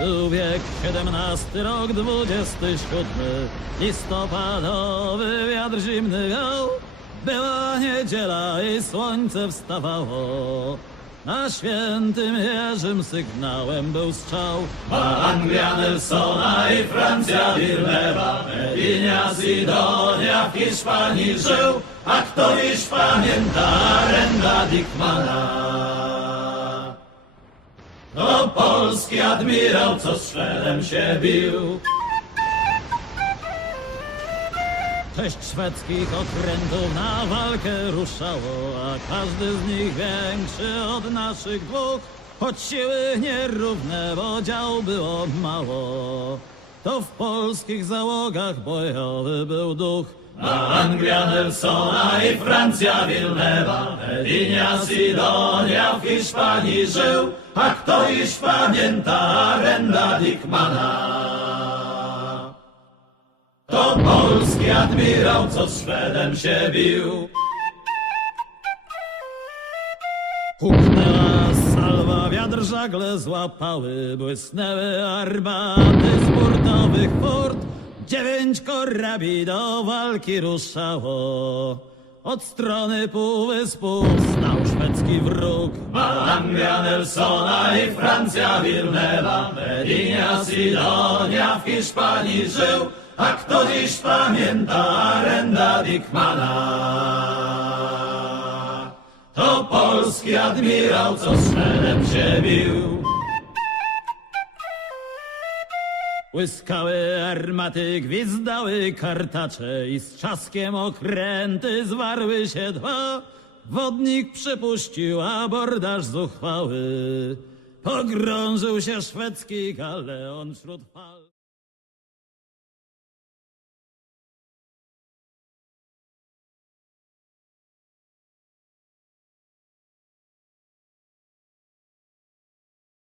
Był wiek XVII, rok 27, listopadowy wiatr zimny wiał. Była niedziela i słońce wstawało. Na świętym Jerzym sygnałem był strzał. Ma Anglia Nelsona i Francja Villeneuve'a, Medinia Sidonia w Hiszpanii żył, a kto dziś pamięta Renda Dickmana? To polski admirał, co z Szwedem się bił. Sześć szwedzkich okrętów na walkę ruszało, a każdy z nich większy od naszych dwóch. Choć siły nierówne, bo dział było mało, to w polskich załogach bojowy był duch. A Anglia Nelsona i Francja Villeneuve'a, Medinia Sidonia w Hiszpanii żył, a kto dziś pamięta Renda Dickmana? To polski admirał, co z Szwedem się bił. Huknęła salwa, wiatr żagle złapały, błysnęły armaty z burtowych fort. Dziewięć korabli do walki ruszało. Od strony półwyspu stał szwedzki wróg. Anglia Nelsona i Francja Villeneuve'a, Medinia Sidonia w Hiszpanii żył, a kto dziś pamięta Renda Dickmana? To polski admirał, co z Szwedem się bił. Błyskały armaty, gwizdały kartacze i z trzaskiem okręty zwarły się dwa. Wodnik przypuścił abordaż zuchwały. Pogrążył się szwedzki galeon wśród fal.